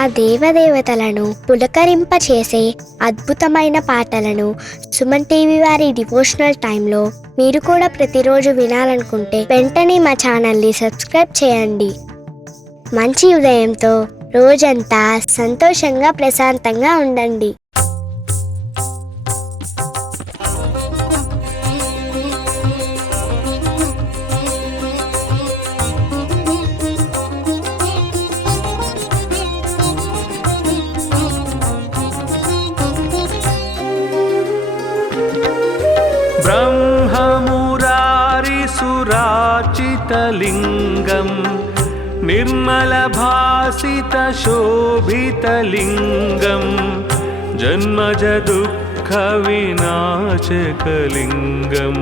ఆ దేవదేవతలను పులకరింపచేసే అద్భుతమైన పాటలను సుమన్ టీవీ వారి డివోషనల్ టైంలో మీరు కూడా ప్రతిరోజు వినాలనుకుంటే వెంటనే మా ఛానల్ని సబ్స్క్రైబ్ చేయండి. మంచి ఉదయంతో రోజంతా సంతోషంగా ప్రశాంతంగా ఉండండి. ब्रह्ममुरारिसुराचितलिङ्गं निर्मलभासितशोभितलिङ्गं जन्मजदुःखविनाशकलिङ्गं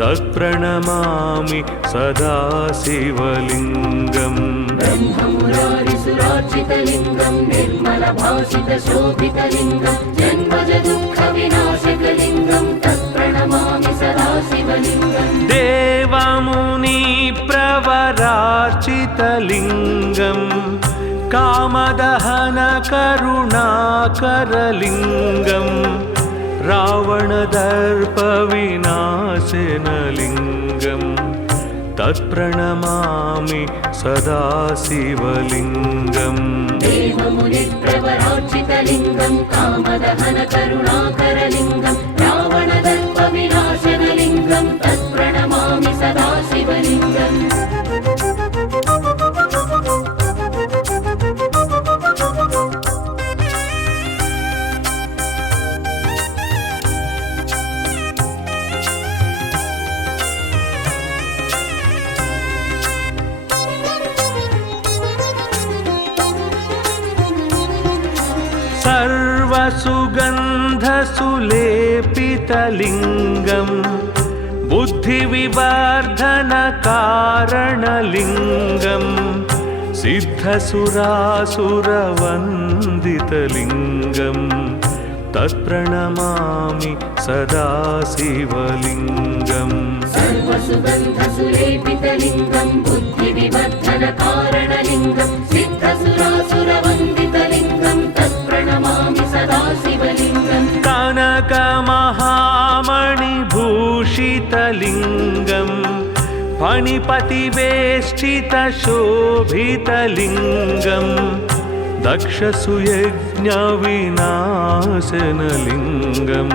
तत्प्रणमामि सदा शिवलिङ्गम्. ब्रह्ममुरारिसुराचितलिङ्गं निर्मलभासितशोभितलिङ्गं जन्मजदुःखविनाशकलिङ्गं तत्प्रणमामि सदा शिवलिङ्गम्. देवमुनिप्रवरार्चितलिङ्गं कामदहनकरुणाकरलिङ्गं रावणदर्पविनाशनलिङ्गं तत्प्रणमामि सदा शिवलिङ्गम्. देवमुनिप्रवरार्चितलिङ्गं कामदहनकरुणाकरलिङ्गं रावणदर्पविनाशनलिङ्गं तत्प्रणमामि सदा शिवलिङ्गम्. सर्वसुगन्धसुलेपितलिङ्गं बुद्धिविवर्धनकारणलिङ्गं सिद्धसुरासुरवन्दितलिङ्गं तत्प्रणमामि सदा शिवलिङ्गम्. सर्वसुगन्धसुलेपितलिङ्गं बुद्धिविवर्धनकारणलिङ्गं सिद्धसुरासुरवन्दितलिङ्गं तत्प्रणमामि सदा शिवलिङ्गम्. कनकमहामणिभूषितलिङ्गं फणिपतिवेष्टितशोभितलिङ्गं दक्षसुयज्ञविनाशनलिङ्गं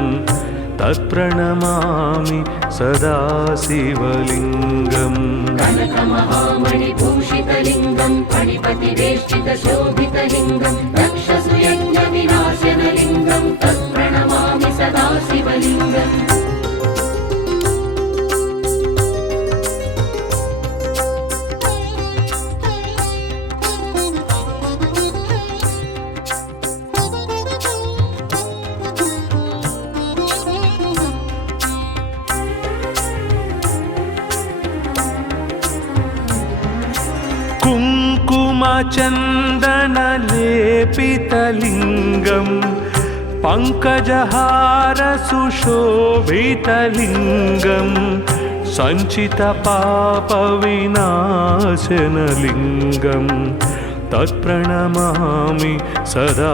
तत्प्रणमामि सदा शिवलिङ्गम्. कनकमहामणिभूषितलिङ्गं फणिपतिवेष्टितशोभितलिङ्गं दक्षसुयज्ञविनाशनलिङ्गं तत्प्रणमामि सदा शिवलिङ्गम्. कुङ्कुमचन्दनलेपितलिङ्गं पङ्कजहारसुशोभितलिङ्गं सञ्चितपापविनाशनलिङ्गं तत्प्रणमामि सदा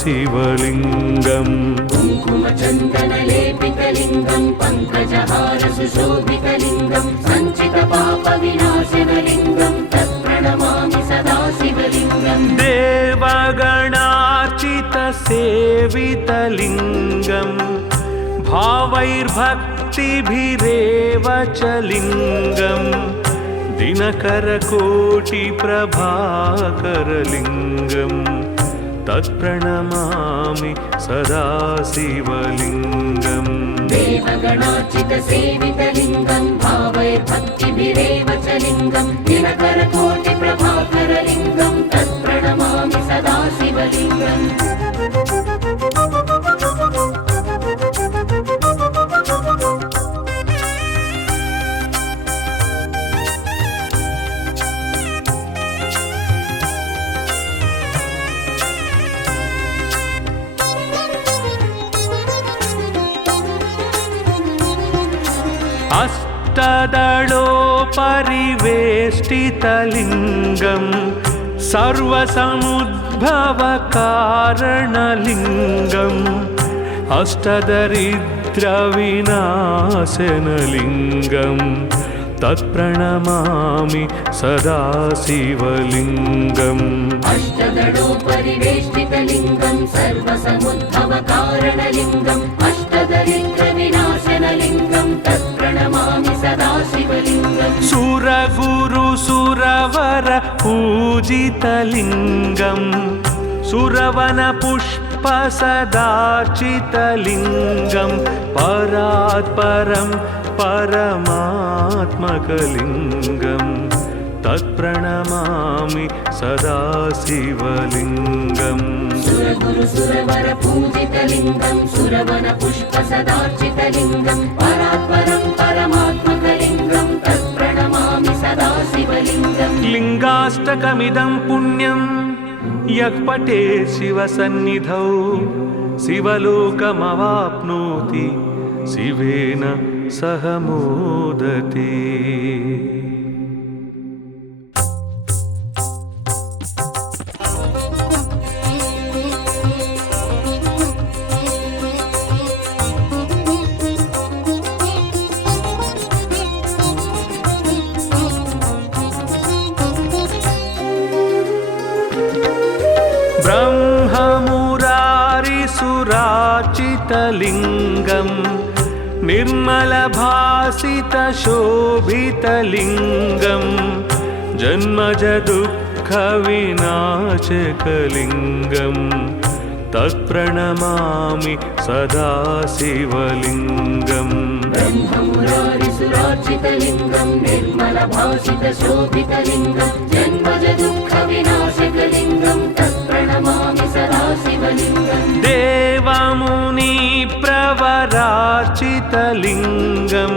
शिवलिङ्गम्. कुङ्कुमचन्दनलेपितलिङ्गं पङ्कजहारसुशोभितलिङ्गं सञ्चितपापविनाशनलिङ्गं तत्प्रणमामि सदा शिवलिङ्गम्. देवगणार्चितसेवितलिङ्गं भावैर्भक्तिभिरेव च लिङ्गं दिनकरकोटिप्रभाकरलिङ्गं तत्प्रणमामि सदा शिवलिङ्गम्. देवगणार्चितसेवितलिङ्गं भावैर्भक्तिभिरेव च लिङ्गं दिनकरकोटिप्रभाकरलिङ्गं तत्प्रणमामि सदा शिवलिङ्गम्. अष्टदलोपरिवेष्टितलिङ्गं सर्वसमुद्भवकारणलिङ्गम् अष्टदरिद्रविनाशनलिङ्गम् तत्प्रणमामि सदा शिवलिङ्गम् अष्टदलोपरिवेष्टितलिङ्गं सर्वसमुद्भवकारणलिङ्गम् अष्टदरिद्रविनाशनलिङ्गं तत्प्रणमामि सदा शिवलिङ्गम् सुरगुरुसुरवर पूजितलिङ्गम् सुरवनपुष्पसदार्चितलिङ्गं परात्परं परमात्मकलिङ्गं तत्प्रणमामि सदा शिवलिङ्गम् सुरगुरुसुरवर पूजितलिङ्गं सुरवनपुष्पसदार्चितलिङ्गं परात्परं परमात्मकलिङ्गं तत्प्रणमामि सदा शिवलिङ्गम् लिङ्गाष्टकमिदं पुण्यं यः पठेत् शिवसन्निधौ शिवलोकमवाप्नोति शिवेन सह मोदते। ब्रह्ममुरारिसुरार्चितलिङ्गं निर्मलभासितशोभितलिङ्गं जन्मजदुःखविनाशकलिङ्गं तत्प्रणमामि सदा शिवलिङ्गम् ब्रह्ममुरारिसुरार्चितलिङ्गं निर्मलभासितशोभितलिङ्गं जन्मजदुःखविनाशकलिङ्गं तत्प्रणमामि सदा शिवलिङ्गम् देवमुनिप्रवरार्चितलिङ्गं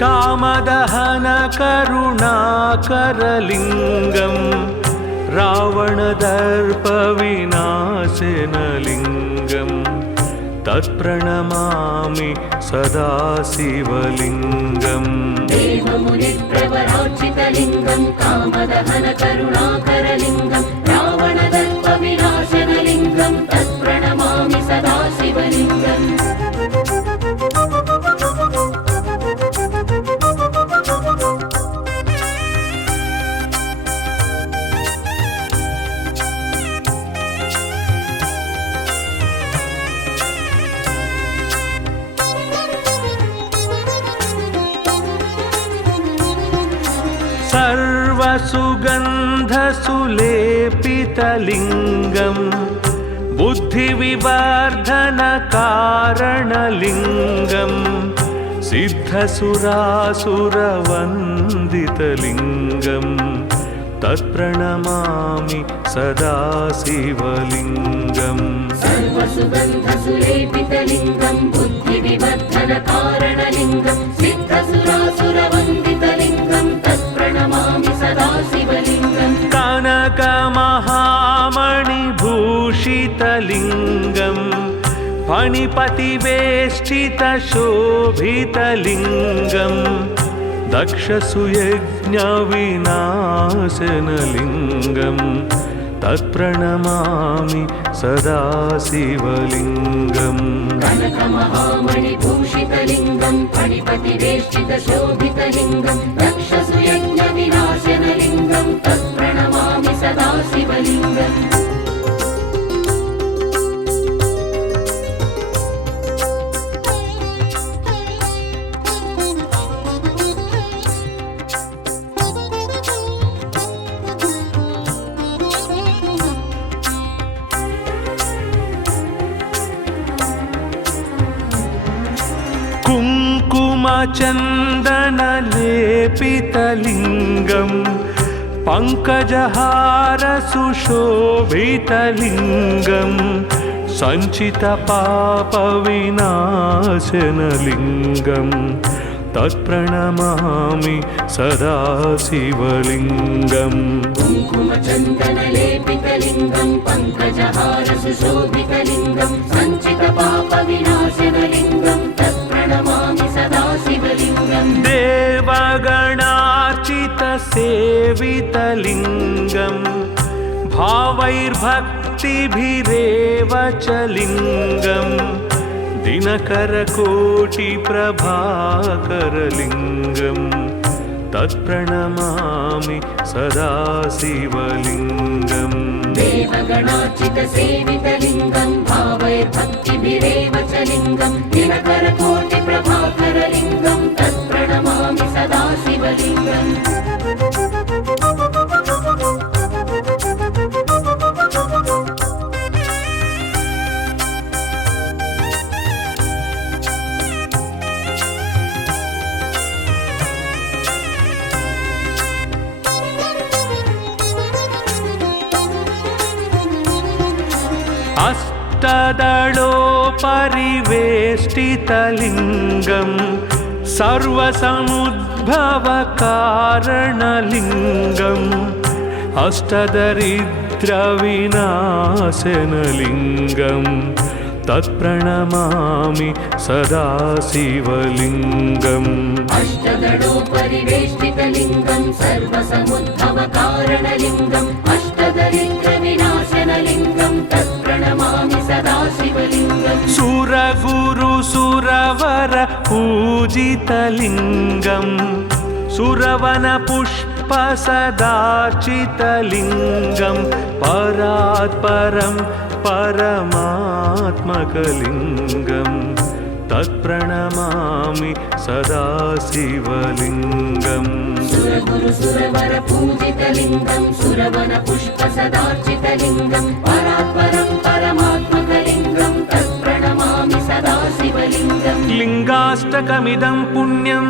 कामदहनकरुणाकरलिङ्गं रावणदर्पविनाशनलिङ्गं तत्प्रणमामि सदा शिवलिङ्गम् देवमुनिप्रवरार्चितलिङ्गं कामदहनकरुणाकरलिङ्गं रावणदर्पविनाशनलिङ्गं तत्प्रणमामि सदा शिवलिङ्गम् सर्वसुगन्धसुलेपितलिङ्गं बुद्धिविवर्धनकारणलिङ्गं सिद्धसुरासुरवन्दितलिङ्गं तत्प्रणमामि सदा शिवलिङ्गम् सर्वसुगन्धसुलेपितलिङ्गं बुद्धिविवर्धनकारणलिङ्गं सिद्धसुरासुरवन्दितलिङ्गं तत्प्रणमामि सदा शिवलिङ्गम् कनकमहामणिभूषितलिङ्गं फणिपतिवेष्टितशोभितलिङ्गं दक्षसुयज्ञविनाशनलिङ्गं तत्प्रणमामि सदा शिवलिङ्गम् कनकमहामणिभूषितलिङ्गं फणिपतिवेष्टितशोभितलिङ्गं दक्षसुयज्ञविनाशनलिङ्गं तत्प्रणमामि सदा शिवलिङ्गम् कुङ्कुमचन्दनलेपितलिङ्गं पङ्कजहारसुशोभितलिङ्गं सञ्चितपापविनाशनलिङ्गं तत्प्रणमामि सदा शिवलिङ्गम् कुङ्कुमचन्दनलेपितलिङ्गं पङ्कजहारसुशोभितलिङ्गं सञ्चितपापविनाशनलिङ्गं तत्प्रणमामि सदा शिवलिङ्गम् देवगणार्चितसेवितलिङ्गं भावैर्भक्तिभिरेव च लिङ्गं दिनकरकोटिप्रभाकरलिङ्गं तत्प्रणमामि सदा शिवलिङ्गम् देवगणार्चितसेवितलिङ्गं भावैर्भक्तिभिरेव च लिङ्गं दिनकरकोटिप्रभाकरलिङ्गं तत्प्रणमामि सदा शिवलिङ्गम् अष्टदलोपरिवेष्टितलिङ्गं सर्वसमुद्भवकारणलिङ्गम् अष्टदरिद्रविनाशनलिङ्गं तत्प्रणमामि सदा शिवलिङ्गम् अष्टदलोपरिवेष्टितलिङ्गं सर्वसमुद्भवकारणलिङ्गम् अष्टदरिद्रविनाशनलिङ्गं तत्प्रणमामि सदा शिवलिङ्गम् सुरगुरुसुरवर पूजितलिङ्गं सुरवनपुष्पसदार्चितलिङ्गं परात्परं परमात्मकलिङ्गं तत्प्रणमामि सदा शिवलिङ्गम् सुरगुरुसुरवर पूजितलिङ्गं सुरवनपुष्पसदार्चितलिङ्गं परात्परं परमात्मकलिङ्गं तत्प्रणमामि सदा शिवलिङ्गम् लिङ्गाष्टकमिदं पुण्यं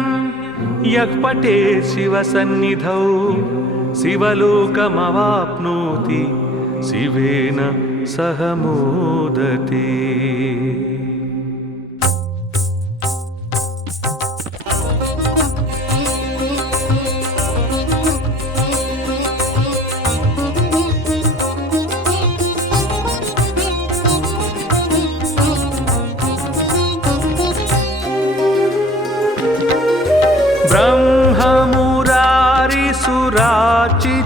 यः पठेत् शिवसन्निधौ शिवलोकमवाप्नोति शिवेन सह मोदते।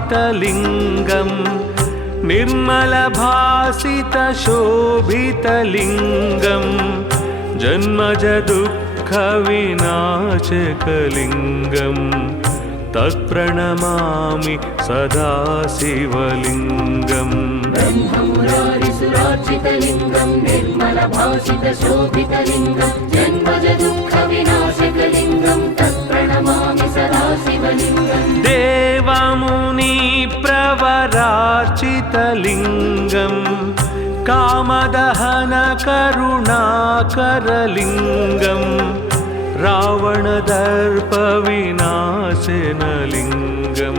ब्रह्ममुरारिसुरार्चितलिङ्गं निर्मलभासितशोभितलिङ्गं जन्मजदुःखविनाशकलिङ्गं तत्प्रणमामि सदा शिवलिङ्गम् ब्रह्ममुरारिसुरार्चितलिङ्गं निर्मलभासितशोभितलिङ्गं जन्मजदुःखविनाशकलिङ्गं तत्प्रणमामि सदा शिवलिङ्गम् देवमुनिप्रवरार्चितलिङ्गं कामदहनकरुणाकरलिङ्गं रावणदर्पविनाशनलिङ्गं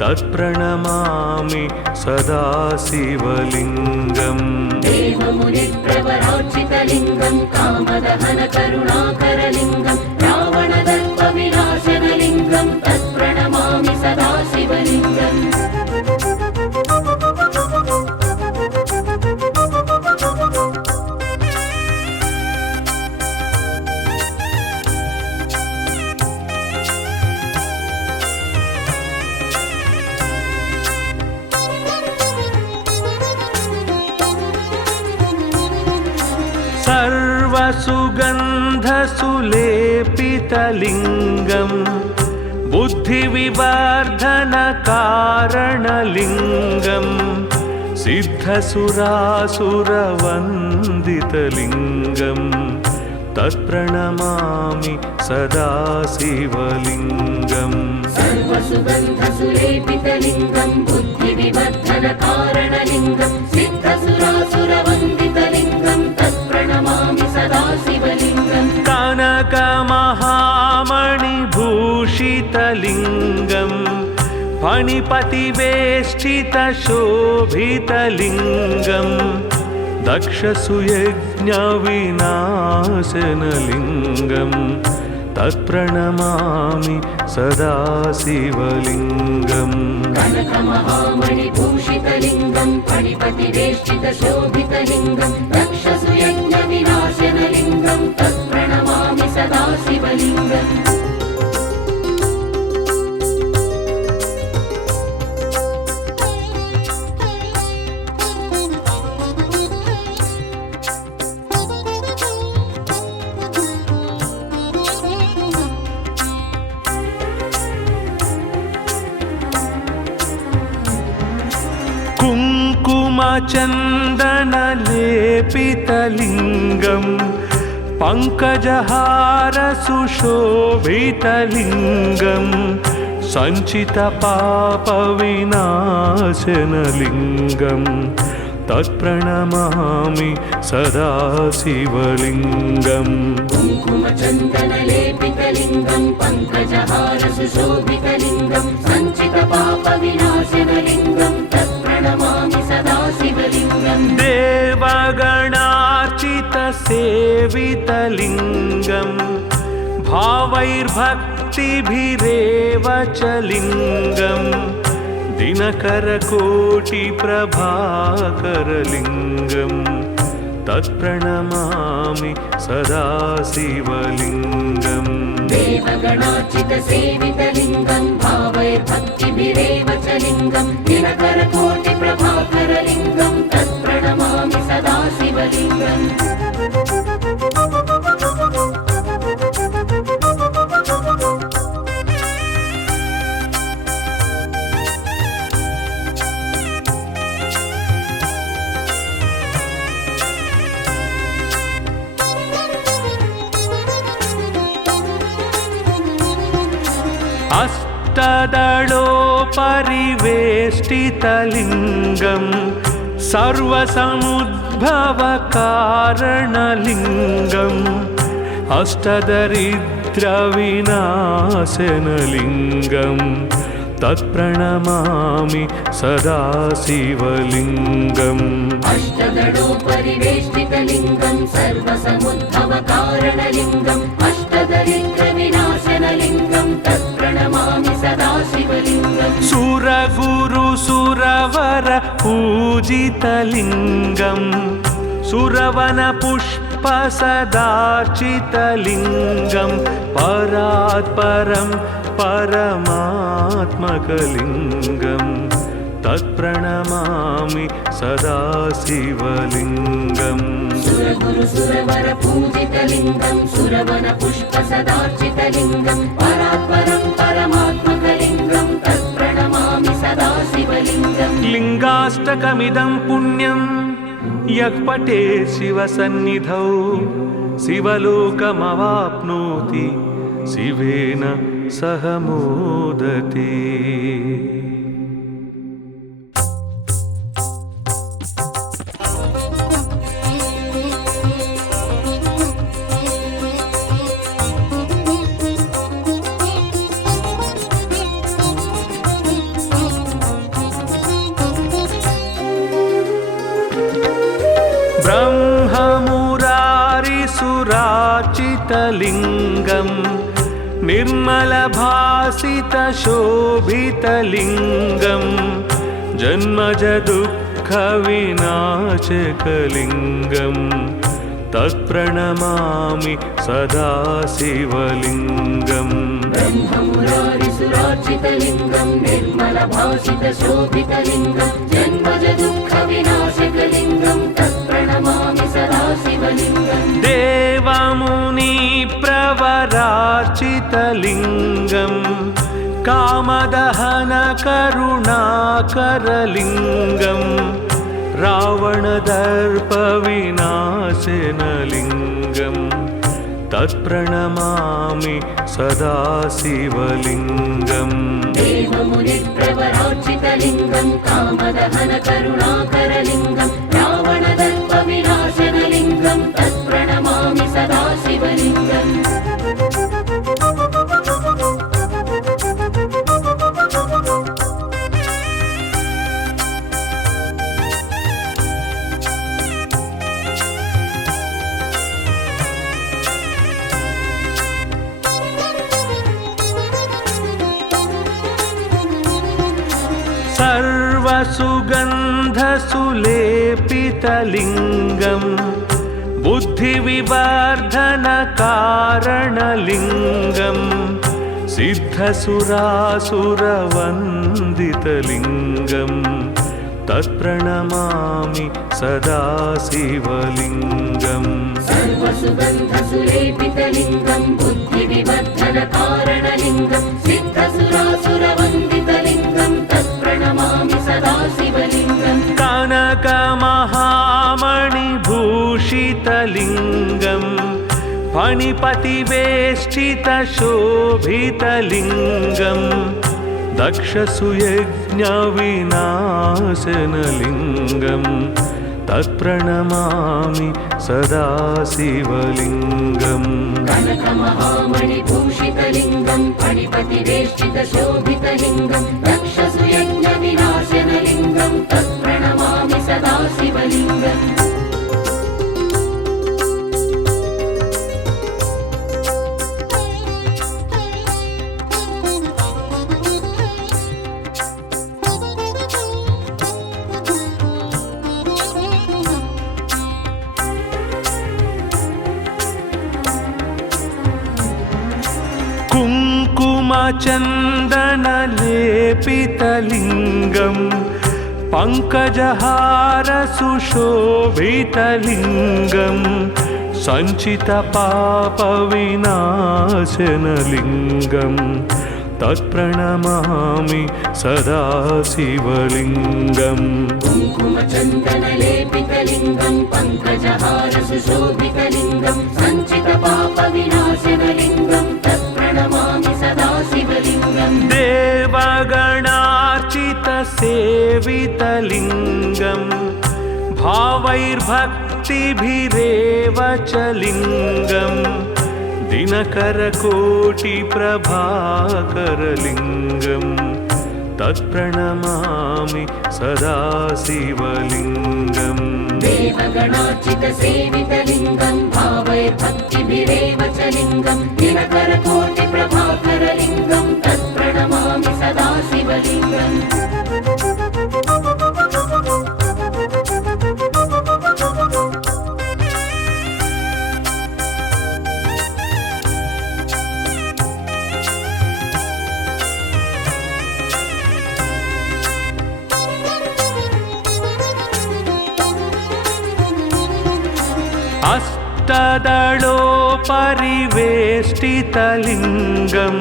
तत्प्रणमामि सदा शिवलिङ्गम् देवमुनिप्रवरार्चितलिङ्गं कामदहनकरुणाकरलिङ्गं रावणदर्पविनाशनलिङ्गं तत्प्रणमामि सदा शिवलिङ्गम् सर्वसुगन्धसुलेपितलिङ्गं बुद्धिविवर्धनकारणलिङ्गं सिद्धसुरासुरवन्दितलिङ्गं तत्प्रणमामि सदा शिवलिङ्गम् सर्वसुगन्धसुलेपितलिङ्गं बुद्धिविवर्धनकारणलिङ्गं सिद्धसुरासुरवन्दितलिङ्गं तत्प्रणमामि सदा शिवलिङ्गम् कनकमहामणिभूषितलिङ्गं फणिपतिवेष्टितशोभितलिङ्गं दक्षसुयज्ञविनाशनलिङ्गं तत्प्रणमामि सदा शिवलिङ्गम् कनकमहामणिभूषितलिङ्गं फणिपतिवेष्टितशोभितलिङ्गं दक्षसुयज्ञविनाशनलिङ्गं तत्प्रणमामि सदा शिवलिङ्गम् कुङ्कुमचन्दनलेपितलिङ्गं पङ्कजहारसुशोभितलिङ्गं सञ्चितपापविनाशनलिङ्गं तत्प्रणमामि सदा शिवलिङ्गम् कुङ्कुमचन्दनलेपितलिङ्गं पङ्कजहारसुशोभितलिङ्गं सञ्चितपापविनाशनलिङ्गं तत्प्रणमामि सदा शिवलिङ्गम् देवगणार्चितसेवितलिङ्गं भावैर्भक्तिभिरेव च लिङ्गं दिनकरकोटिप्रभाकरलिङ्गं तत्प्रणमामि सदा शिवलिङ्गम् देवगणार्चितसेवितलिङ्गं भावैर्भक्तिभिरेव च लिङ्गं दिनकरकोटिप्रभाकरलिङ्गं तत्प्रणमामि सदा शिवलिङ्गम् अष्टदलोपरिवेष्टितलिङ्गं सर्वसमुद्भवकारणलिङ्गम् अष्टदरिद्रविनाशनलिङ्गं तत्प्रणमामि सदा शिवलिङ्गम् अष्टदलोपरिवेष्टितलिङ्गं सर्वसमुद्भवकारणलिङ्गम् अष्टदरिद्रविनाशनलिङ्गं तत्प्रणमामि सदा शिवलिङ्गम् सुरगुरुसुरवर पूजितलिङ्गं सुरवनपुष्पसदार्चितलिङ्गं परात्परं परमात्मकलिङ्गं तत्प्रणमामि सदा शिवलिङ्गम् सुरगुरुसुरवर पूजितलिङ्गं सुरवनपुष्पसदार्चितलिङ्गं परात्परं परमात्मकलिङ्गं तत्प्रणमामि सदा शिवलिङ्गम् लिङ्गाष्टकमिदं पुण्यं यः पठेत् शिवसन्निधौ शिवलोकमवाप्नोति शिवेन सह मोदते। ब्रह्ममुरारिसुराचितलिङ्गं निर्मलभासितशोभितलिङ्गं जन्मजदुःखविनाशकलिङ्गं तत्प्रणमामि सदा शिवलिङ्गम् ब्रह्ममुरारिसुरार्चितलिङ्गं निर्मलभासितशोभितलिङ्गं जन्मजदुःखविनाशकलिङ्गं तत्प्रणमामि सदा शिवलिङ्गम् देवमुनिप्रवरार्चितलिङ्गं कामदहनकरुणाकरलिङ्गं रावणदर्पविनाशनलिङ्गं तत्प्रणमामि सदा शिवलिङ्गम् देवमुनिप्रवरार्चितलिङ्गं कामदहनकरुणाकरलिङ्गं रावणदर्पविनाशनलिङ्गं तत्प्रणमामि सदा शिवलिङ्गम् सर्वसुगन्धसुलेपितलिङ्गं बुद्धिविवर्धनकारणलिङ्गं सिद्धसुरासुरवन्दितलिङ्गं तत्प्रणमामि सदा शिवलिङ्गम् सर्वसुगन्धसुलेपितलिङ्गं बुद्धिविवर्धनकारणलिङ्गं सिद्धसुरासुरवन्दितलिङ्गं तत्प्रणमामि सदा शिवलिङ्गम् कनक फणिपतिवेष्टितशोभितलिङ्गं दक्षसुयज्ञविनाशनलिङ्गं तत्प्रणमामि सदा शिवलिङ्गम् कनकमहामणिभूषितलिङ्गं फणिपतिवेष्टितशोभितलिङ्गं दक्षसुयज्ञविनाशनलिङ्गं तत्प्रणमामि सदा शिवलिङ्गम् कुङ्कुमचन्दनलेपितलिङ्गं पङ्कजहारसुशोभितलिङ्गं सञ्चितपापविनाशनलिङ्गं तत्प्रणमामि सदा शिवलिङ्गम् कुङ्कुमचन्दनलेपितलिङ्गं पङ्कजहारसुशोभितलिङ्गं सञ्चितपापविनाशनलिङ्गं तत्प्रणमामि सदा शिवलिङ्गम् देवगणार्चितसेवितलिङ्गं भावैर्भक्तिभिरेव च लिङ्गं दिनकरकोटिप्रभाकरलिङ्गं तत्प्रणमामि सदा शिवलिङ्गम् देवगणार्चितसेवितलिङ्गं भावैर्भक्तिभिरेव च लिङ्गं दिनकरकोटिप्रभाकरलिङ्गं तत्प्रणमामि सदा शिवलिङ्गम् अष्टदलोपरिवेष्टितलिङ्गं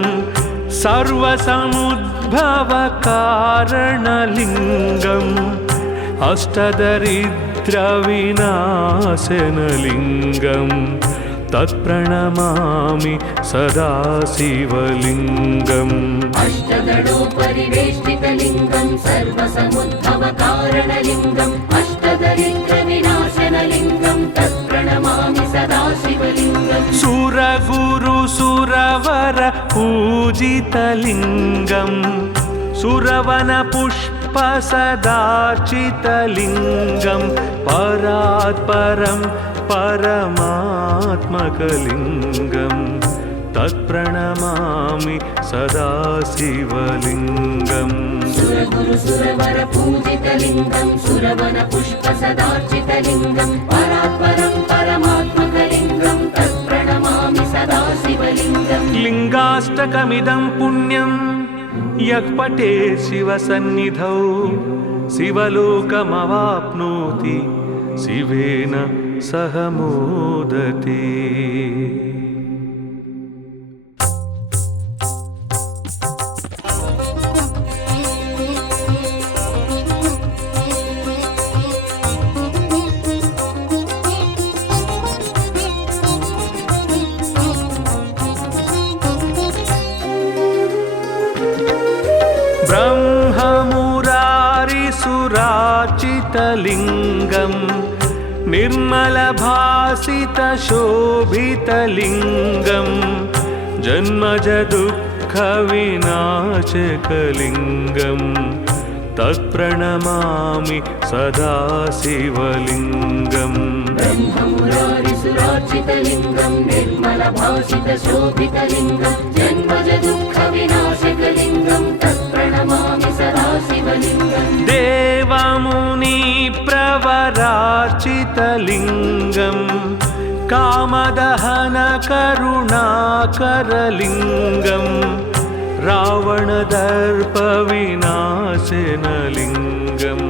सर्वसमुद्भवकारणलिङ्गम् अष्टदरिद्रविनाशनलिङ्गं तत्प्रणमामि सदा शिवलिङ्गम् अष्टदलोपरिवेष्टितलिङ्गं सर्वसमुद्भवकारणलिङ्गम् अष्टदरिद्रविनाशनलिङ्गं तत्प्रणमामि सदा शिवलिङ्गम् सुरगुरुसुरवर पूजितलिङ्गं सुरवनपुष्पसदार्चितलिङ्गं परात्परं परमात्मकलिङ्गं तत्प्रणमामि सदा शिवलिङ्गम् सुरगुरुसुरवर पूजितलिङ्गं सुरवनपुष्पसदार्चितलिङ्गं परात्परं परमात्मकलिङ्गं तत्प्रणमामि सदा शिवलिङ्गम् लिङ्गाष्टकमिदं पुण्यं यः पठेत् शिवसन्निधौ शिवलोकमवाप्नोति शिवेन सह मोदते। ब्रह्ममुरारिसुरार्चितलिङ्गं निर्मलभासितशोभितलिङ्गं जन्मजदुःखविनाशकलिङ्गं तत्प्रणमामि सदा शिवलिङ्गम् ब्रह्ममुरारिसुरार्चितलिङ्गं निर्मलभासितशोभितलिङ्गं जन्मजदुःखविनाशकलिङ्गं तत्प्रणमामि सदा शिवलिङ्गम् देवमुनिप्रवरार्चितलिङ्गं कामदहनकरुणाकरलिङ्गं रावणदर्पविनाशनलिङ्गं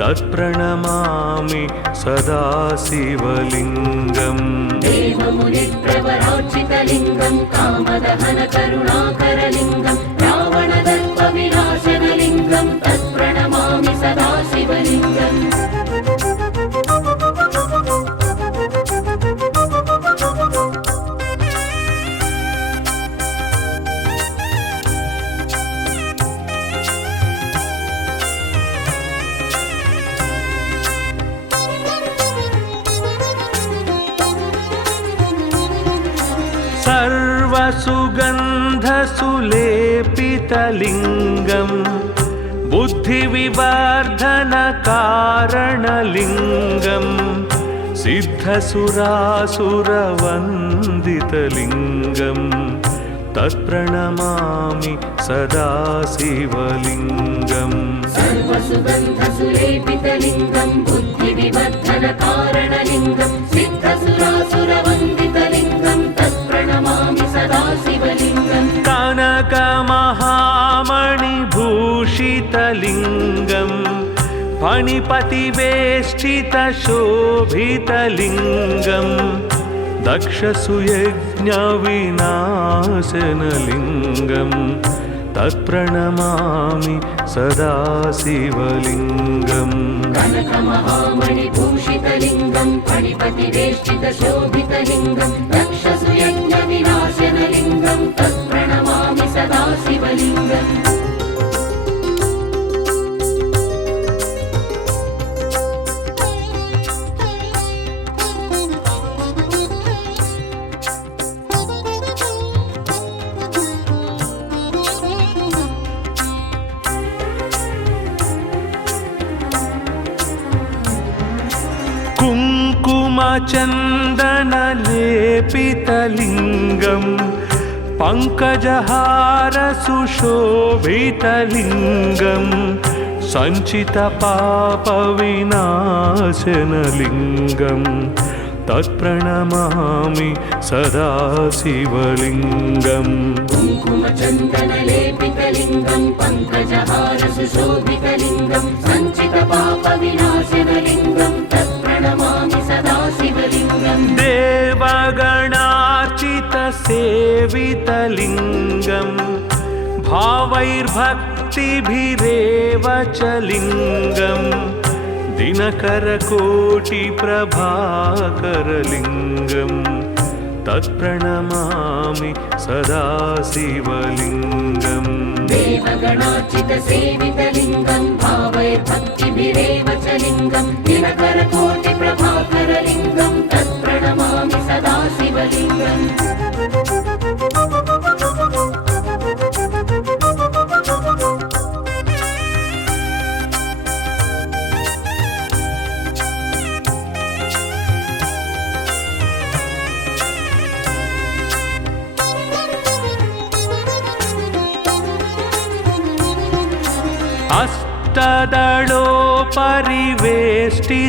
तत्प्रणमामि सदा शिवलिङ्गम् देवमुनिप्रवरार्चितलिङ्गं कामदहनकरुणाकरलिङ्गं रावणदर्पविनाशनलिङ्गं तत्प्रणमामि सदा शिवलिङ्गम् सुगन्धसुलेपितलिङ्गम् बुद्धिविवर्धनकारणलिङ्गम् सिद्धसुरासुरवन्दितलिङ्गम् तत्प्रणमामि सदा शिवलिङ्गम् सर्वसुगन्धसुलेपितलिङ्गं बुद्धिविवर्धनकारणलिङ्गं सिद्धसुरासुरवन्दितलिङ्गं तत्प्रणमामि सदा शिवलिङ्गम् कनकमहामणिभूषितलिङ्गम् फणिपतिवेष्टितशोभितलिङ्गम् दक्षसुयज्ञविनाशनलिङ्गम् तत्प्रणमामि सदा शिवलिङ्गम् कनकमहामणिभूषितलिङ्गं फणिपतिवेष्टितशोभितलिङ्गं दक्षसुयज्ञविनाशनलिङ्गं तत्प्रणमामि सदा शिवलिङ्गम् कुङ्कुमचन्दनलेपितलिङ्गम् पङ्कजहारसुशोभितलिङ्गम् सञ्चितपापविनाशनलिङ्गम् तत्प्रणमामि सदा शिवलिङ्गम् कुङ्कुमचन्दनलेपितलिङ्गं पङ्कजहारसुशोभितलिङ्गं सञ्चितपापविनाशनलिङ्गं तत्प्रणमामि सदा शिवलिङ्गम् देवगणार्चितसेवितलिङ्गम् भावैर्भक्तिभिरेव च लिङ्गम् दिनकरकोटिप्रभाकरलिङ्गम् तत्प्रणमामि सदा शिवलिङ्गम् देवगणार्चितसेवितलिङ्गं भावैर्भक्तिभिरेव च लिङ्गं दिनकरकोटिप्रभाकरलिङ्गं तत्प्रणमामि सदा शिवलिङ्गम्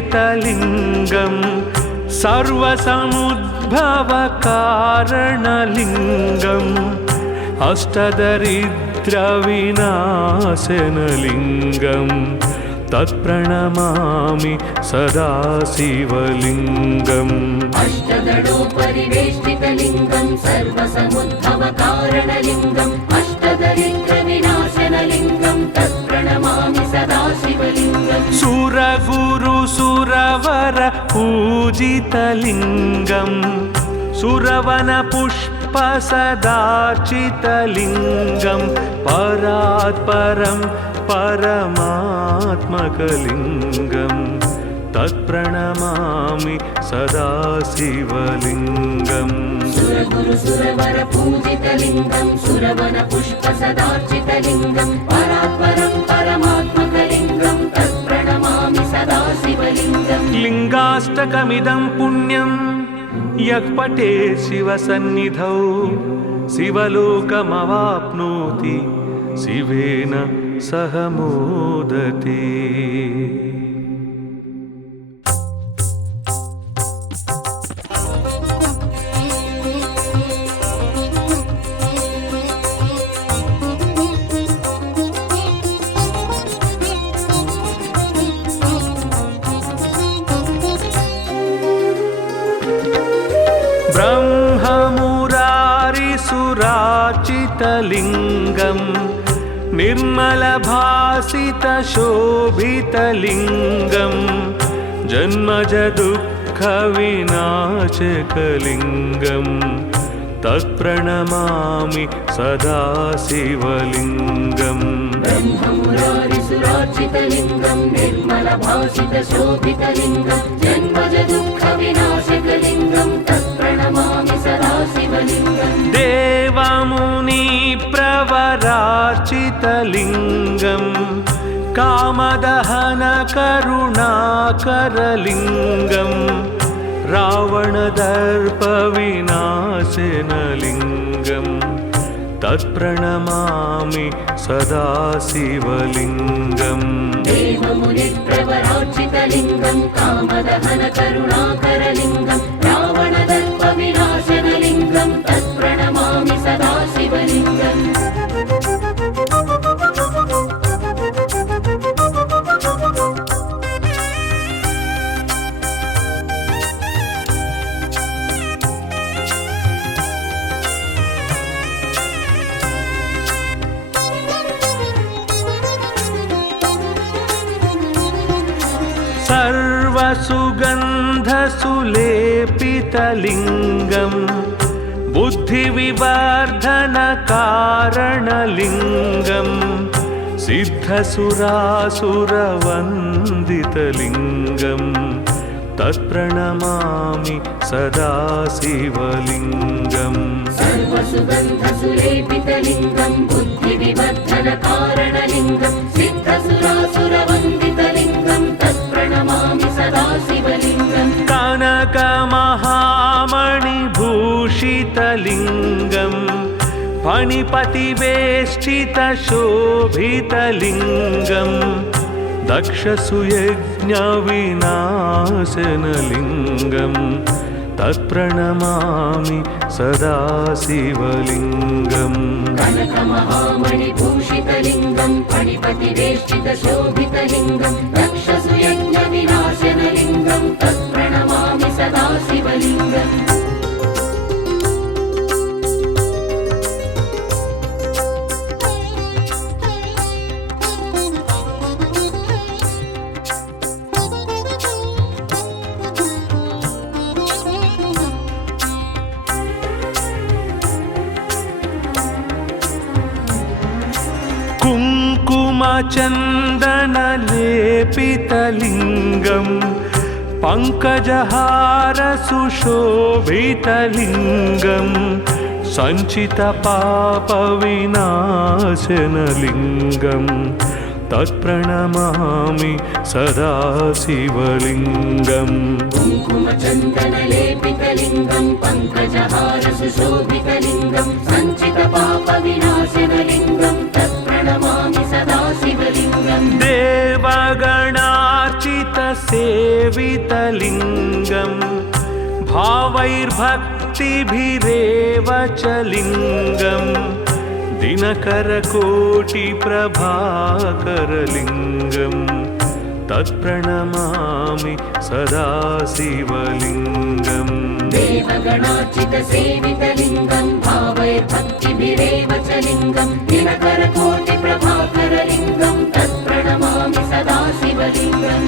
अष्टदलोपरिवेष्टितलिङ्गम् सर्वसमुद्भवकारणलिङ्गम् अष्टदरिद्रविनाशनलिङ्गम् तत्प्रणमामि सदा शिवलिङ्गम् अष्टदलोपरिवेष्टितलिङ्गं सर्वसमुद्भवकारणलिङ्गम् अष्टदरिद्रविनाशनलिङ्गं तत्प्रणमामि सदा शिवलिङ्गम् सुरगुरुसुरवर पूजितलिङ्गम् सुरवनपुष्पसदार्चितलिङ्गम् परात्परं परमात्मकलिङ्गम् तत्प्रणमामि सदा शिवलिङ्गम् सुरगुरुसुरवर पूजितलिङ्गं सुरवनपुष्पसदार्चितलिङ्गं परात्परं परमात्मकलिङ्गं तत्प्रणमामि सदा शिवलिङ्गम् लिङ्गाष्टकमिदं पुण्यं यः पठेत् शिवसन्निधौ शिवलोकमवाप्नोति शिवेन सह मोदते। ब्रह्ममुरारिसुरार्चितलिङ्गम् निर्मलभासितशोभितलिङ्गम् जन्मजदुःखविनाशकलिङ्गम् तत्प्रणमामि सदा शिवलिङ्गम् ब्रह्ममुरारिसुरार्चितलिङ्गं निर्मलभासितशोभितलिङ्गं जन्मजदुःखविनाशकलिङ्गं तत्प्रणमामि सदा शिवलिङ्गम् देव देवमुनिप्रवरार्चितलिङ्गं कामदहनकरुणाकरलिङ्गं रावणदर्पविनाशनलिङ्गं तत्प्रणमामि सदा शिवलिङ्गम् देवमुनिप्रवरार्चितलिङ्गं कामदहनकरुणाकरलिङ्गं रावणदर्पविनाशनलिङ्गं तत्प्रणमामि सदा शिवलिङ्गम् सर्वसुगन्धसुलेपितलिङ्गं बुद्धिविवर्धनकारणलिङ्गं सिद्धसुरासुरवन्दितलिङ्गं तत्प्रणमामि सदा शिवलिङ्गम् सर्वसुगन्धसुलेपितलिङ्गं बुद्धिविवर्धनकारणलिङ्गं सिद्धसुरासुरवन्दितलिङ्गं तत्प्रणमामि सदा शिवलिङ्गम् कनकमहामणिभूषितलिङ्गं फणिपतिवेष्टितशोभितलिङ्गं दक्षसुयज्ञविनाशनलिङ्गं तत्प्रणमामि सदा शिवलिङ्गम् कनकमहामणिभूषितलिङ्गं फणिपतिवेष्टितशोभितलिङ्गं दक्षसुयज्ञविनाशनलिङ्गं तत्प्रणमामि सदा शिवलिङ्गम् कुङ्कुमचन्दनलेपितलिङ्गं पङ्कजहारसुशोभितलिङ्गं सञ्चितपापविनाशनलिङ्गं तत्प्रणमामि सदा शिवलिङ्गम् कुङ्कुमचन्दनलेपितलिङ्गं पङ्कजहारसुशोभितलिङ्गं सञ्चितपापविनाशनलिङ्गं तत्प्रणमामि सदा शिवलिङ्गम् देवगणार्चितसेवितलिङ्गं भावैर्भक्तिभिरेव च लिङ्गं दिनकरकोटिप्रभाकरलिङ्गं तत्प्रणमामि सदा शिवलिङ्गम् देवगणार्चितसेवितलिङ्गं भावैर्भक्तिभिरेव च लिङ्गं दिनकरकोटिप्रभाकरलिङ्गं तत्प्रणमामि सदा शिवलिङ्गम्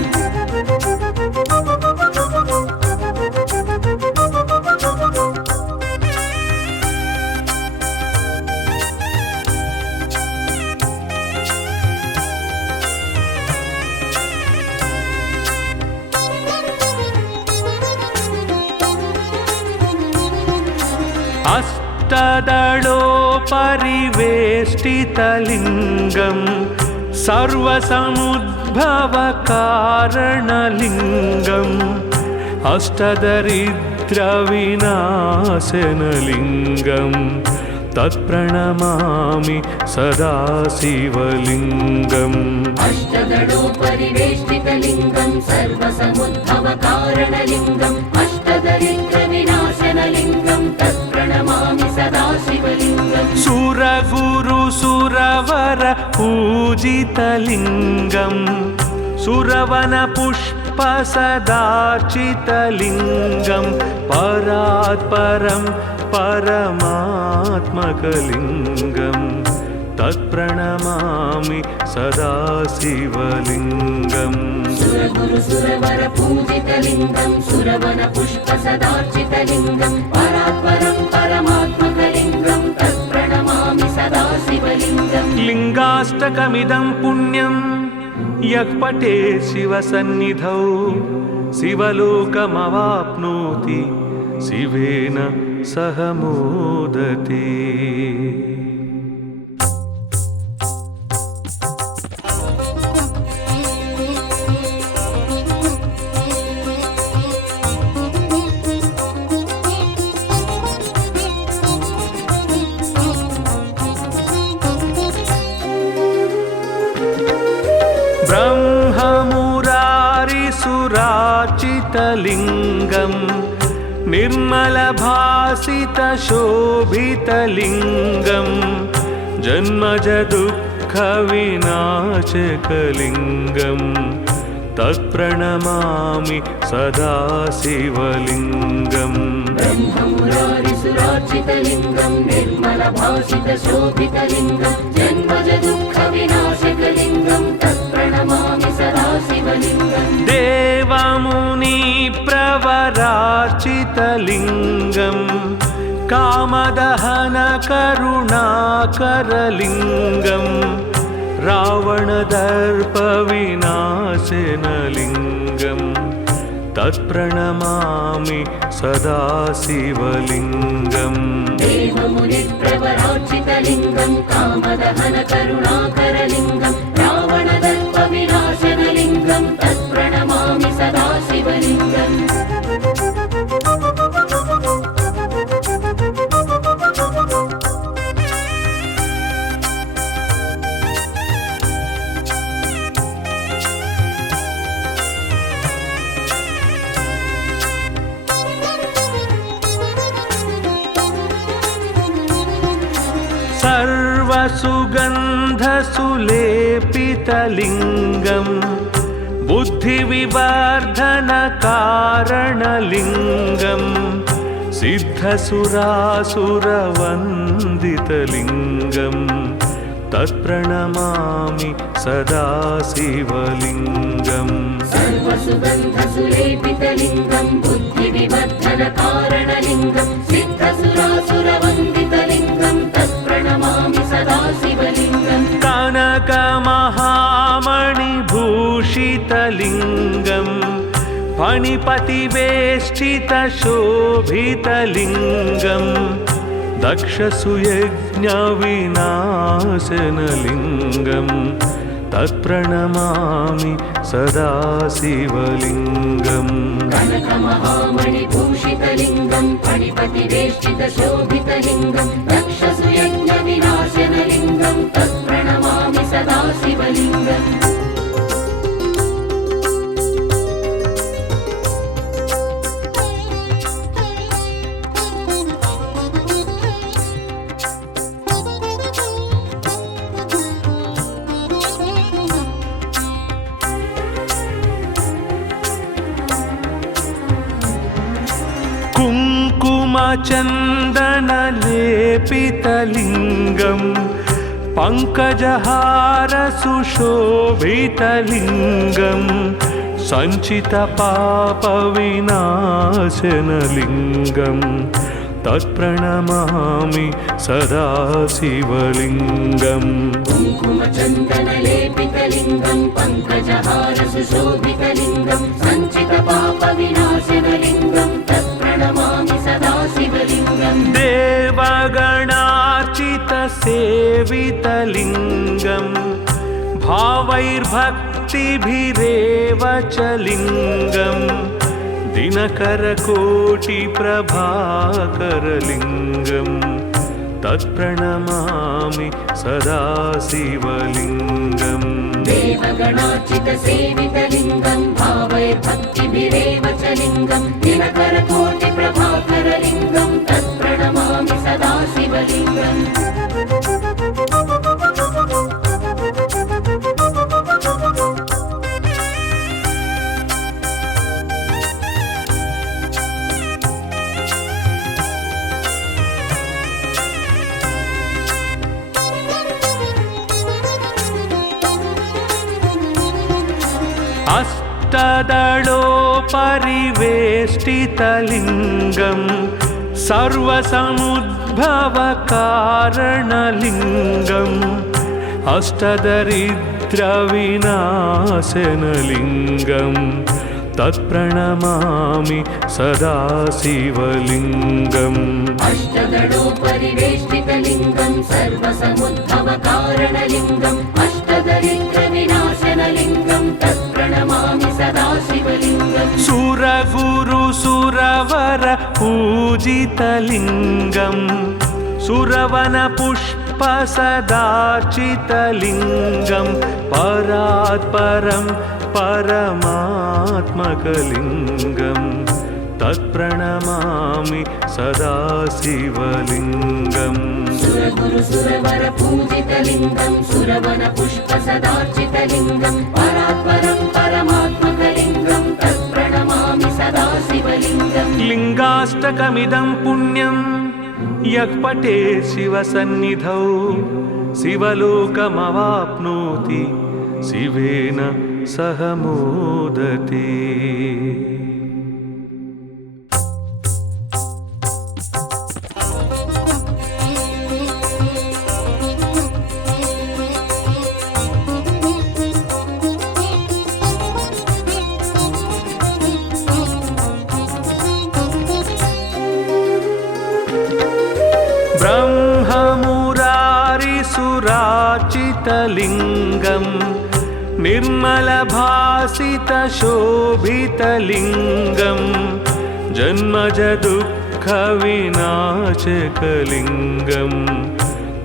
अष्टदलोपरिवेष्टितलिङ्गं सर्वसमुद्भवकारणलिङ्गं अष्टदरिद्रविनाशनलिङ्गं तत्प्रणमामि सदा शिवलिङ्गम् अष्टदलोपरिवेष्टितलिङ्गं सर्वसमुद्भवकारणलिङ्गम् अष्टदरिद्रविनाशनलिङ्गं तत्प्रणमामि सदा शिवलिङ्गम् सुरगुरुसुरवर पूजितलिङ्गं सुरवनपुष्पसदार्चितलिङ्गं परात्परं परमात्मकलिङ्गं तत्प्रणमामि सदा शिवलिङ्गम् सुरगुरुसुरवर पूजितलिङ्गं सुरवनपुष्पसदार्चितलिङ्गं परात्परं परमात्मकलिङ्गं तत्प्रणमामि सदा शिवलिङ्गम् लिङ्गाष्टकमिदं पुण्यं यः पठेत् शिवसन्निधौ शिवलोकमवाप्नोति शिवेन सह मोदते। ब्रह्ममुरारिसुराचितलिङ्गं निर्मलभासितशोभितलिङ्गं जन्मजदुःखविनाशकलिङ्गं तत्प्रणमामि सदा शिवलिङ्गम्। ब्रह्ममुरारिसुराचितलिङ्गं निर्मलभासितशोभितलिङ्गं जन्मजदुःखविनाशकलिङ्गं तत्प्रणमामि सदा शिवलिङ्गम्। देवमुनिप्रवरार्चितलिङ्गं कामदहनकरुणाकरलिङ्गं रावणदर्पविनाशनलिङ्गं तत्प्रणमामि सदा शिवलिङ्गम्। देवमुनिप्रवरार्चितलिङ्गं कामदहनकरुणाकरलिङ्गं रावणदर्पविनाशनलिङ्गं तत्प्रणमामि सदा शिवलिङ्गम्। सर्वसुगन्धसुलेपितलिङ्गं बुद्धिविवर्धनकारणलिङ्गं सिद्धसुरासुरवन्दितलिङ्गं तत्प्रणमामि सदा शिवलिङ्गम्। सर्वसुगन्धसुलेपितलिङ्गं बुद्धिविवर्धनकारणलिङ्गं सिद्धसुरासुरवन्दितलिङ्गं तत्प्रणमामि सदा शिवलिङ्गम्। कनकमहामणिभूषितलिङ्गं फणिपतिवेष्टितशोभितलिङ्गं दक्षसुयज्ञविनाशनलिङ्गं तत्प्रणमामि सदा शिवलिङ्गम्। कनकमहामणिभूषितलिङ्गं फणिपतिवेष्टितशोभितलिङ्गं दक्षसुयज्ञविनाशनलिङ्गं तत्प्रणमामि सदा शिवलिङ्गम्। कुङ्कुमचन्दनलेपितलिङ्गं पङ्कजहारसुशोभितलिङ्गं सञ्चितपापविनाशनलिङ्गं तत्प्रणमामि सदा शिवलिङ्गम्। कुङ्कुमचन्दनलेपितलिङ्गं पङ्कजहारसुशोभितलिङ्गं सञ्चितपापविनाशनलिङ्गं तत्प्रणमामि सदा शिवलिङ्गम्। देवगणार्चितसेवितलिङ्गं भावैर्भक्तिभिरेव च लिङ्गं दिनकरकोटिप्रभाकरलिङ्गं तत्प्रणमामि सदा शिवलिङ्गम्। देवगणार्चितसेवितलिङ्गं भावैर्भक्तिभिरेव च लिङ्गं दिनकरकोटिप्रभाकरलिङ्गं तत्प्रणमामि सदा शिवलिङ्गम्। अष्टदलोपरिवेष्टितलिङ्गं सर्वसमुद्भवकारणलिङ्गम् अष्टदरिद्रविनाशनलिङ्गं तत्प्रणमामि सदा शिवलिङ्गम् अष्टदलोपरिवेष्टितलिङ्गं सर्वसमुद्भवकारणलिङ्गम् अष्टदरिद्रविनाशनलिङ्गं तत्प्रणमामि सदा शिवलिङ्गम् सुरगुरुसुरवर पूजितलिङ्गम् सुरवनपुष्पसदार्चितलिङ्गं परात्परं परमात्मकलिङ्गम् तत्प्रणमामि सदा शिवलिङ्गम् सुरगुरुसुरवरपूजितलिङ्गं सुरवनपुष्पसदार्चितलिङ्गं परात्परं परमात्मकलिङ्गं तत्प्रणमामि सदा शिवलिङ्गम् लिङ्गाष्टकमिदं पुण्यं यः पठेत् शिवसन्निधौ शिवलोकमवाप्नोति शिवेन सह मोदते। ब्रह्ममुरारिसुरार्चितलिङ्गं निर्मलभासितशोभितलिङ्गं जन्मजदुःखविनाशकलिङ्गं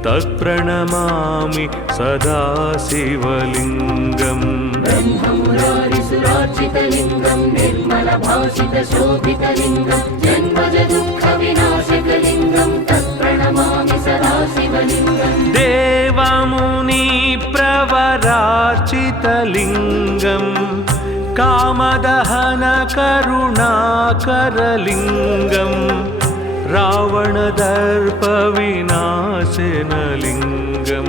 तत्प्रणमामि सदा शिवलिङ्गम् ब्रह्ममुरारिसुरार्चितलिङ्गं निर्मलभासितशोभितलिङ्गं जन्मजदुःखविनाशकलिङ्गं तत्प्रणमामि सदा शिवलिङ्गम् देवमुनिप्रवरार्चितलिङ्गं कामदहनकरुणाकरलिङ्गं रावणदर्पविनाशनलिङ्गं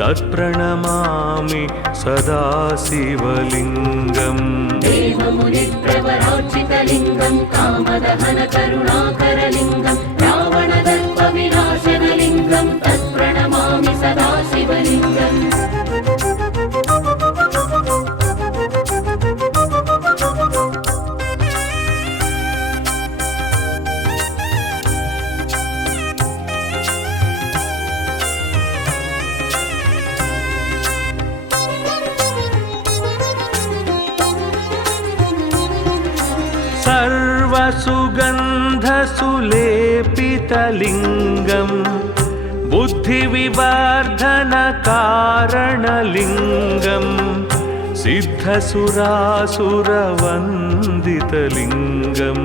तत्प्रणमामि सदा शिवलिङ्गम् देवमुनिप्रवरार्चितलिङ्गं कामदहनकरुणाकरलिङ्गं रावणदर्पविनाशनलिङ्गं तत्प्रणमामि सदा शिवलिङ्गम् सर्वसुगन्धसुलेपितलिङ्गं बुद्धिविवर्धनकारणलिङ्गं सिद्धसुरासुरवन्दितलिङ्गं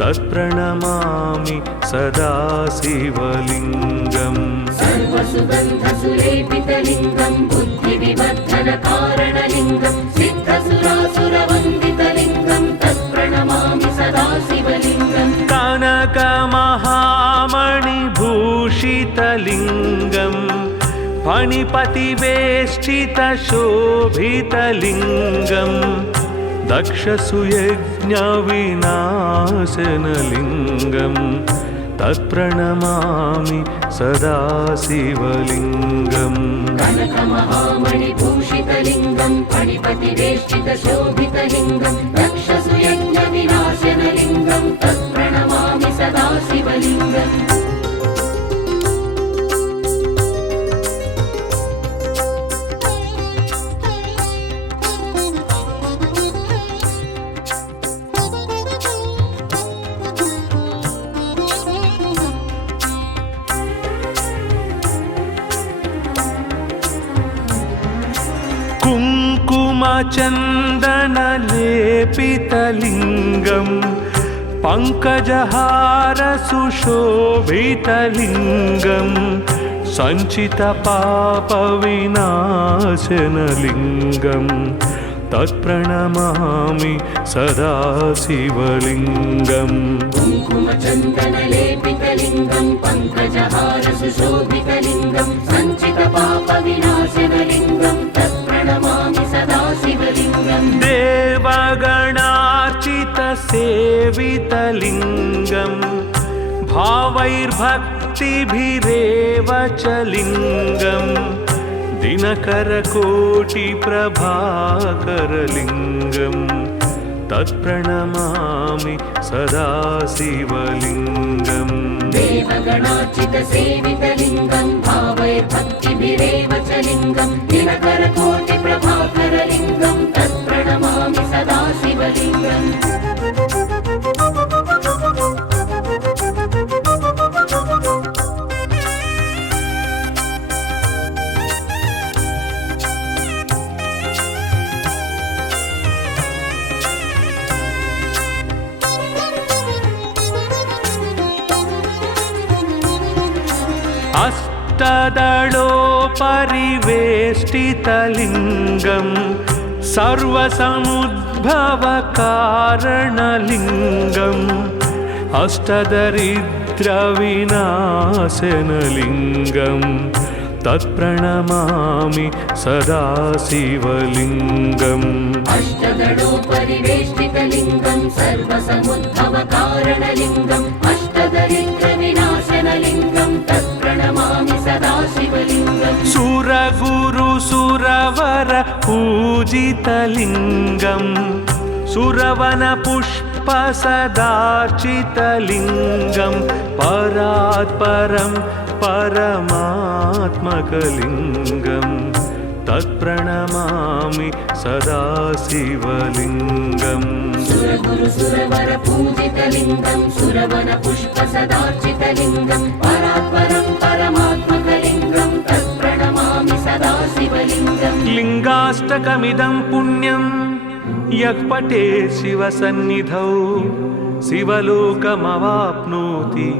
तत्प्रणमामि सदा शिवलिङ्गम् सर्वसुगन्धसुलेपितलिङ्गं बुद्धिविवर्धनकारणलिङ्गं सिद्धसुरासुरवन्दितलिङ्गं तत्प्रणमामि सदा शिवलिङ्गम् कनकमहामणिभूषितलिङ्गं फणिपतिवेष्टितशोभितलिङ्गं दक्षसुयज्ञविनाशनलिङ्गं तत्प्रणमामि सदा शिवलिङ्गम् कनकमहामणिभूषितलिङ्गं फणिपतिवेष्टितशोभितलिङ्गं दक्षसुयज्ञविनाशनलिङ्गं तत्प्रणमामि सदा शिवलिङ्गम् कुङ्कुमचन्दनलेपितलिङ्गं पङ्कजहारसुशोभितलिङ्गं सञ्चितपापविनाशनलिङ्गं तत्प्रणमामि सदा शिवलिङ्गम् कुङ्कुमचन्दनलेपितलिङ्गं पङ्कजहारसुशोभितलिङ्गं सञ्चितपापविनाशनलिङ्गं तत्प्रणमामि सदा शिवलिङ्गम् देवगणार्चितसेवितलिङ्गं भावैर्भक्तिभिरेव च लिङ्गं दिनकरकोटिप्रभाकरलिङ्गं तत्प्रणमामि सदा शिवलिङ्गम् देवगणार्चितसेवितलिङ्गं भावये भक्तिभिरेव च लिङ्गं दिनकरकोटिप्रभाकरलिङ्गं तत्प्रणमामि सदा शिवलिङ्गम् अष्टदलोपरिवेष्टितलिङ्गं सर्वसमुद्भवकारणलिङ्गम् अष्टदरिद्रविनाशनलिङ्गं तत्प्रणमामि सदा शिवलिङ्गम् अष्टदलोपरिवेष्टितलिङ्गं सर्वसमुद्भवकारणलिङ्गम् अष्टदरिद्रविनाशनलिङ्गं तत्प्रणमामि सदा शिवलिङ्गम् सुरगुरुसुरवर पूजितलिङ्गं सुरवनपुष्पसदार्चितलिङ्गं परात्परं परमात्मकलिङ्गं तत्प्रणमामि सदा शिवलिङ्गम् सुरगुरुसुरवर पूजितलिङ्गं सुरवनपुष्पसदार्चितलिङ्गं परात्परं परमात्मकलिङ्गं तत्प्रणमामि सदा शिवलिङ्गम् लिङ्गाष्टकमिदं पुण्यं यः पठे शिवसन्निधौ शिवलोकमवाप्नोति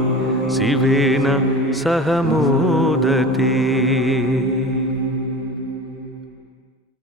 शिवेन सह मोदते।